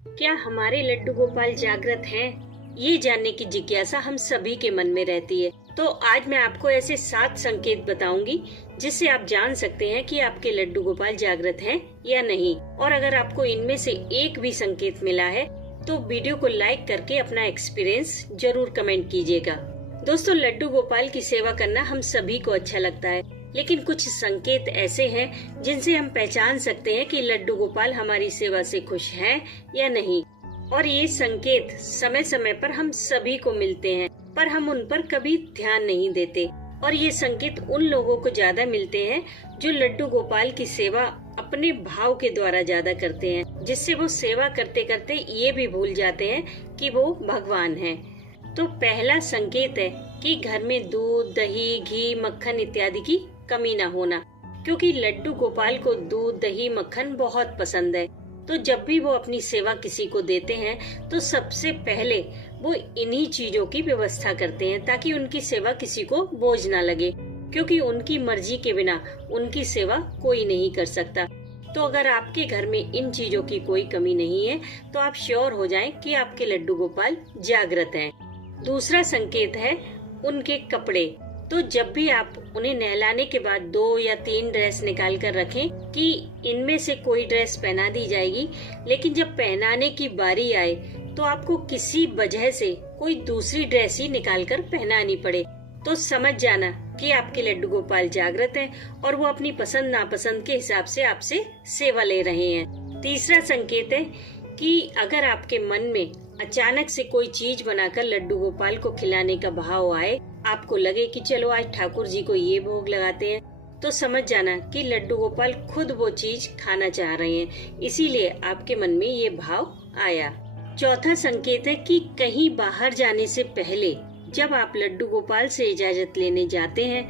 क्या हमारे लड्डू गोपाल जागृत हैं? ये जानने की जिज्ञासा हम सभी के मन में रहती है। तो आज मैं आपको ऐसे 7 संकेत बताऊंगी जिससे आप जान सकते हैं कि आपके लड्डू गोपाल जागृत हैं या नहीं। और अगर आपको इनमें से एक भी संकेत मिला है तो वीडियो को लाइक करके अपना एक्सपीरियंस जरूर कमेंट कीजिएगा। दोस्तों, लड्डू गोपाल की सेवा करना हम सभी को अच्छा लगता है, लेकिन कुछ संकेत ऐसे हैं जिनसे हम पहचान सकते हैं कि लड्डू गोपाल हमारी सेवा से खुश हैं या नहीं। और ये संकेत समय समय पर हम सभी को मिलते हैं, पर हम उन पर कभी ध्यान नहीं देते। और ये संकेत उन लोगों को ज्यादा मिलते हैं जो लड्डू गोपाल की सेवा अपने भाव के द्वारा ज्यादा करते हैं, जिससे वो सेवा करते करते ये भी भूल जाते हैं कि वो भगवान हैं। तो पहला संकेत है कि घर में दूध, दही, घी, मक्खन इत्यादि की कमी न होना, क्योंकि लड्डू गोपाल को दूध, दही, मक्खन बहुत पसंद है। तो जब भी वो अपनी सेवा किसी को देते हैं तो सबसे पहले वो इन्हीं चीजों की व्यवस्था करते हैं ताकि उनकी सेवा किसी को बोझ ना लगे, क्योंकि उनकी मर्जी के बिना उनकी सेवा कोई नहीं कर सकता। तो अगर आपके घर में इन चीजों की कोई कमी नहीं है तो आप श्योर हो जाएं कि आपके लड्डू गोपाल जागृत हैं। दूसरा संकेत है उनके कपड़े। तो जब भी आप उन्हें नहलाने के बाद 2 या 3 ड्रेस निकाल कर रखें कि इनमें से कोई ड्रेस पहना दी जाएगी, लेकिन जब पहनाने की बारी आए तो आपको किसी वजह से कोई दूसरी ड्रेस ही निकाल कर पहनानी पड़े, तो समझ जाना कि आपके लड्डू गोपाल जागृत हैं और वो अपनी पसंद नापसंद के हिसाब से आपसे सेवा ले रहे हैं। तीसरा संकेत है कि अगर आपके मन में अचानक से कोई चीज बनाकर लड्डू गोपाल को खिलाने का भाव आए, आपको लगे कि चलो आज ठाकुर जी को ये भोग लगाते हैं, तो समझ जाना कि लड्डू गोपाल खुद वो चीज खाना चाह रहे हैं, इसीलिए आपके मन में ये भाव आया। चौथा संकेत है कि कहीं बाहर जाने से पहले जब आप लड्डू गोपाल से इजाजत लेने जाते हैं,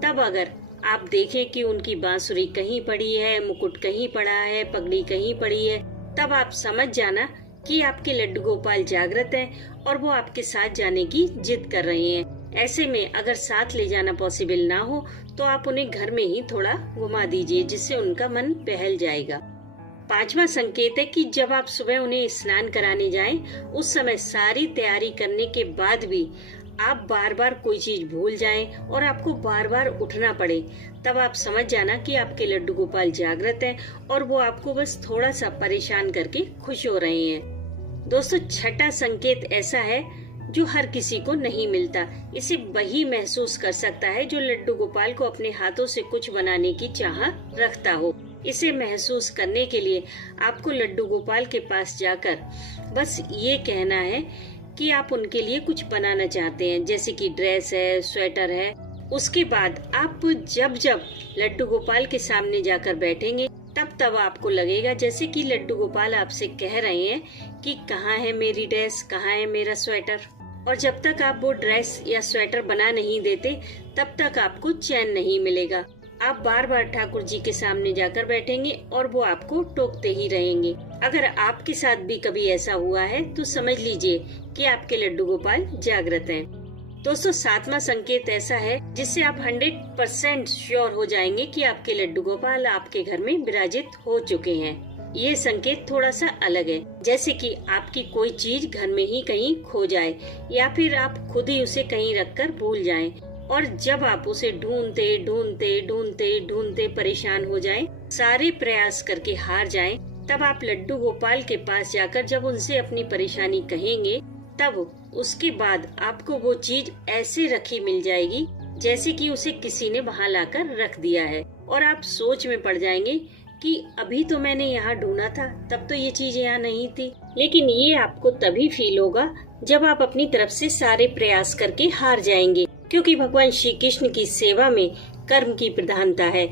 तब अगर आप देखें कि उनकी बांसुरी कहीं पड़ी है, मुकुट कहीं पड़ा है, पगड़ी कहीं पड़ी है, तब आप समझ जाना कि आपके लड्डू गोपाल जागृत हैं और वो आपके साथ जाने की जिद कर रहे हैं। ऐसे में अगर साथ ले जाना पॉसिबल ना हो तो आप उन्हें घर में ही थोड़ा घुमा दीजिए, जिससे उनका मन बहल जाएगा। पांचवा संकेत है कि जब आप सुबह उन्हें स्नान कराने जाएं, उस समय सारी तैयारी करने के बाद भी आप बार बार कोई चीज भूल जाएं और आपको बार बार उठना पड़े, तब आप समझ जाना कि आपके लड्डू गोपाल जागृत हैं और वो आपको बस थोड़ा सा परेशान करके खुश हो रहे हैं। दोस्तों, छठा संकेत ऐसा है जो हर किसी को नहीं मिलता। इसे वही महसूस कर सकता है जो लड्डू गोपाल को अपने हाथों से कुछ बनाने की चाह रखता हो। इसे महसूस करने के लिए आपको लड्डू गोपाल के पास जाकर बस ये कहना है कि आप उनके लिए कुछ बनाना चाहते हैं, जैसे कि ड्रेस है, स्वेटर है। उसके बाद आप जब जब लड्डू गोपाल के सामने जाकर बैठेंगे तब आपको लगेगा जैसे कि लड्डू गोपाल आपसे कह रहे हैं कि कहाँ है मेरी ड्रेस, कहाँ है मेरा स्वेटर। और जब तक आप वो ड्रेस या स्वेटर बना नहीं देते तब तक आपको चैन नहीं मिलेगा। आप बार बार ठाकुर जी के सामने जाकर बैठेंगे और वो आपको टोकते ही रहेंगे। अगर आपके साथ भी कभी ऐसा हुआ है तो समझ लीजिए कि आपके लड्डू गोपाल जागृत हैं। दोस्तों, 7वां संकेत ऐसा है जिससे आप 100% श्योर हो जाएंगे कि आपके लड्डू गोपाल आपके घर में विराजित हो चुके हैं। ये संकेत थोड़ा सा अलग है, जैसे कि आपकी कोई चीज घर में ही कहीं खो जाए या फिर आप खुद ही उसे कहीं रखकर भूल जाएं, और जब आप उसे ढूंढते ढूंढते ढूंढते ढूंढते परेशान हो जाएं, सारे प्रयास करके हार जाएं, तब आप लड्डू गोपाल के पास जाकर जब उनसे अपनी परेशानी कहेंगे, तब उसके बाद आपको वो चीज ऐसे रखी मिल जाएगी जैसे कि उसे किसी ने वहाँ लाकर रख दिया है, और आप सोच में पड़ जाएंगे कि अभी तो मैंने यहाँ ढूंढा था, तब तो ये चीज यहाँ नहीं थी। लेकिन ये आपको तभी फील होगा जब आप अपनी तरफ से सारे प्रयास करके हार जाएंगे, क्योंकि भगवान श्री कृष्ण की सेवा में कर्म की प्रधानता है।